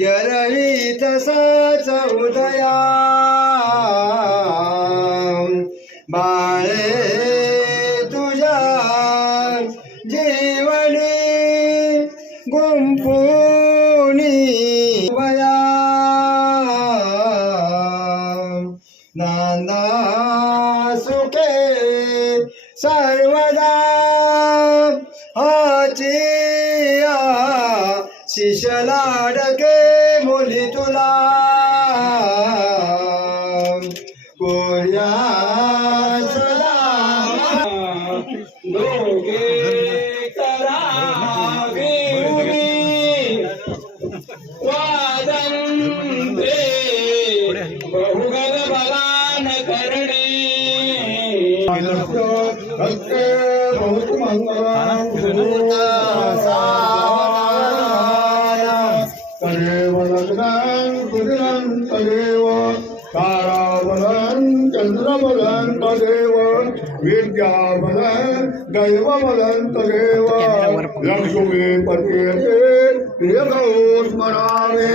गरवी तसाच उदया बाळे तुझ्या जीवनी गुंफुनी वया नाना सुखे सर्वदा हाचिया शिशलाडके मुली तुला कोर्या दोघे करावे उभी वादंते बहुगण बलान करणे बहुत मंगलम तदेव लग्नं कुदिनं तदेव ताराबलं चंद्रबलं तदेव विद्याबलं दैवबलं तदेव लक्ष्मीपतिते प्रियगौ स्मरामि